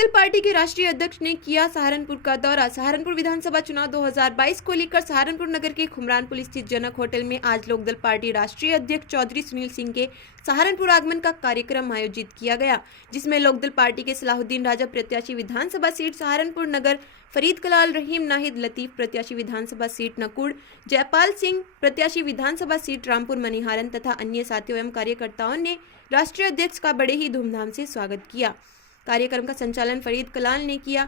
Lokdal party के राष्ट्रीय अध्यक्ष ने किया सहारनपुर का दौरा। सहारनपुर विधानसभा चुनाव 2022 को लेकर सहारनपुर नगर के खुमरानपुर स्थित जनक होटल में आज लोकदल पार्टी राष्ट्रीय अध्यक्ष चौधरी सुनील सिंह के सहारनपुर आगमन का कार्यक्रम आयोजित किया गया, जिसमें लोकदल पार्टी के सलाहुद्दीन राजा प्रत्याशी विधानसभा सीट सहारनपुर नगर, फरीद कलाल, रहीम नाहिद लतीफ प्रत्याशी विधानसभा सीट नकुड़, जयपाल सिंह प्रत्याशी विधानसभा सीट रामपुर मनिहारन तथा अन्य साथियों एवं कार्यकर्ताओं ने राष्ट्रीय अध्यक्ष का बड़े ही धूमधाम से स्वागत किया। कार्यक्रम का संचालन फरीद कलाल ने किया।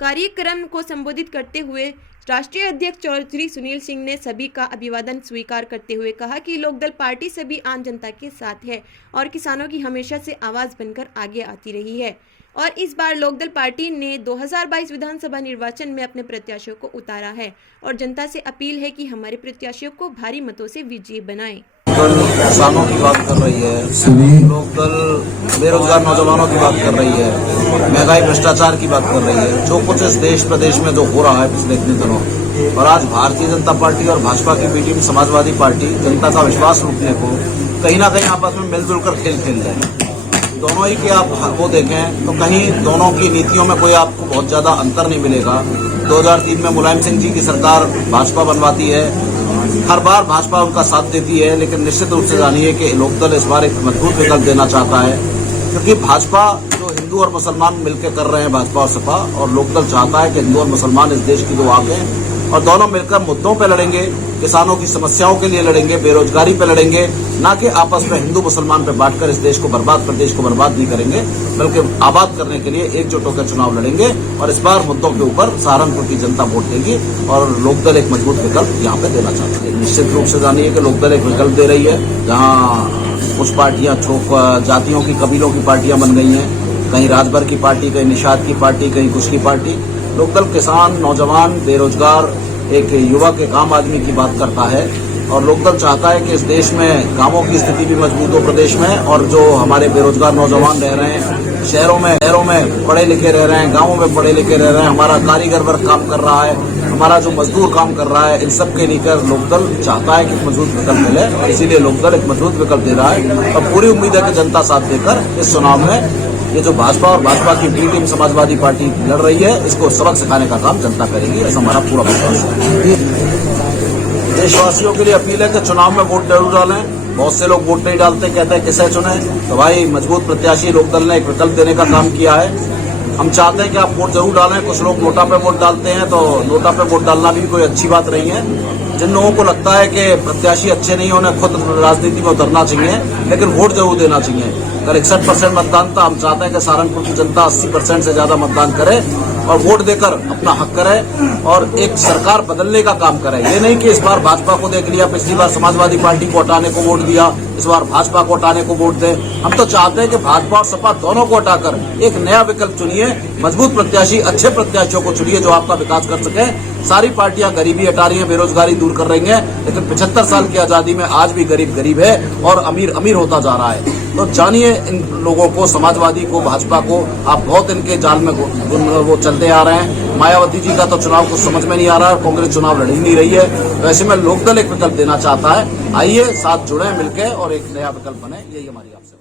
कार्यक्रम को संबोधित करते हुए राष्ट्रीय अध्यक्ष चौधरी सुनील सिंह ने सभी का अभिवादन स्वीकार करते हुए कहा कि लोकदल पार्टी सभी आम जनता के साथ है और किसानों की हमेशा से आवाज बनकर आगे आती रही है और इस बार लोकदल पार्टी ने 2022 विधानसभा निर्वाचन में अपने प्रत्याशियों को उतारा है और जनता से अपील है कि हमारे प्रत्याशियों को भारी मतों से विजयी बनाएं। किसानों की बात कर रही है, लोकदल बेरोजगार नौजवानों की बात कर रही है, महंगाई भ्रष्टाचार की बात कर रही है, जो कुछ इस देश प्रदेश में जो हो रहा है पिछले इतने दिनों। और आज भारतीय जनता पार्टी और भाजपा की बी टीम समाजवादी पार्टी जनता का विश्वास लूटने को कहीं ना कहीं आपस में मिलजुल कर खेल खेल रहे हैं। दोनों ही के आप वो देखें तो कहीं दोनों की नीतियों में कोई आपको बहुत ज्यादा अंतर नहीं मिलेगा। 2003 में मुलायम सिंह जी की सरकार भाजपा बनवाती है, हर बार भाजपा उनका साथ देती है, लेकिन निश्चित रूप से जानिए कि लोकदल इस बार एक मजबूत विकल्प देना चाहता है, क्योंकि भाजपा जो हिंदू और मुसलमान मिलकर कर रहे हैं, भाजपा और सपा, और लोकदल चाहता है कि हिंदू और मुसलमान इस देश की दो आंखें और दोनों मिलकर मुद्दों पे लड़ेंगे, किसानों की समस्याओं के लिए लड़ेंगे, बेरोजगारी पे लड़ेंगे, ना कि आपस में हिंदू मुसलमान पे बांटकर इस देश को बर्बाद, प्रदेश को बर्बाद नहीं करेंगे, बल्कि आबाद करने के लिए एकजुट होकर चुनाव लड़ेंगे। और इस बार मुद्दों के ऊपर सहारनपुर की जनता वोट देगी और लोकदल एक मजबूत विकल्प यहाँ पे देना चाहती है। निश्चित रूप से जानिए कि लोकदल एक विकल्प दे रही है, जहाँ कुछ पार्टियां छोक जातियों की, कबीलों की पार्टियां बन गई हैं, कहीं राजभर की पार्टी, कहीं निषाद की पार्टी, कहीं कुछ की पार्टी। लोकदल किसान, नौजवान, बेरोजगार, एक युवक, एक आम आदमी की बात करता है और लोकदल चाहता है कि इस देश में गांवों की स्थिति भी मजबूत हो प्रदेश में, और जो हमारे बेरोजगार नौजवान रह रहे हैं, शहरों में पढ़े लिखे रह रहे हैं, गांवों में पढ़े लिखे रह रहे हैं, हमारा कारीगर वर्ग काम कर रहा है, हमारा जो मजदूर काम कर रहा है, इन सब के लेकर लोकदल चाहता है कि मजबूत विकल्प मिले, इसीलिए लोकदल एक मजबूत विकल्प दे रहा है। और पूरी उम्मीद है कि जनता साथ देकर इस चुनाव में ये जो भाजपा और भाजपा की बी टीम समाजवादी पार्टी लड़ रही है, इसको सबक सिखाने का काम जनता करेगी, ऐसा हमारा पूरा विश्वास है। देशवासियों के लिए अपील है कि चुनाव में वोट जरूर डालें। बहुत से लोग वोट नहीं डालते, कहते हैं किसे चुने, तो भाई मजबूत प्रत्याशी लोकदल ने एक विकल्प देने का काम किया है। हम चाहते हैं कि आप वोट जरूर डालें। कुछ लोग नोटा पे वोट डालते हैं, तो नोटा पे वोट डालना भी कोई अच्छी बात नहीं है। जिन लोगों को लगता है कि प्रत्याशी अच्छे नहीं, उन्हें खुद राजनीति में उतरना चाहिए, लेकिन वोट जरूर देना चाहिए। अगर 61% मतदान था, हम चाहते हैं कि सहारनपुर की जनता 80% से ज्यादा मतदान करे और वोट देकर अपना हक करे और एक सरकार बदलने का काम करे। ये नहीं कि इस बार भाजपा को देख लिया, पिछली बार समाजवादी पार्टी को हटाने को वोट दिया, इस बार भाजपा को हटाने को वोट दे। हम तो चाहते हैं कि भाजपा और सपा दोनों को हटाकर एक नया विकल्प चुनिए, मजबूत प्रत्याशी, अच्छे प्रत्याशियों को चुनिए जो आपका विकास कर सके। सारी पार्टियां गरीबी हटा रही है, बेरोजगारी दूर कर रही है, लेकिन 75 साल की आजादी में आज भी गरीब गरीब है और अमीर अमीर होता जा रहा है। तो जानिए इन लोगों को, समाजवादी को, भाजपा को, आप बहुत इनके जाल में वो चलते आ रहे हैं। मायावती जी का तो चुनाव कुछ समझ में नहीं आ रहा है, कांग्रेस चुनाव लड़ ही नहीं रही है, तो ऐसे में लोकदल एक विकल्प देना चाहता है। आइए साथ जुड़े मिलकर और एक नया विकल्प बने, यही हमारी आपसे।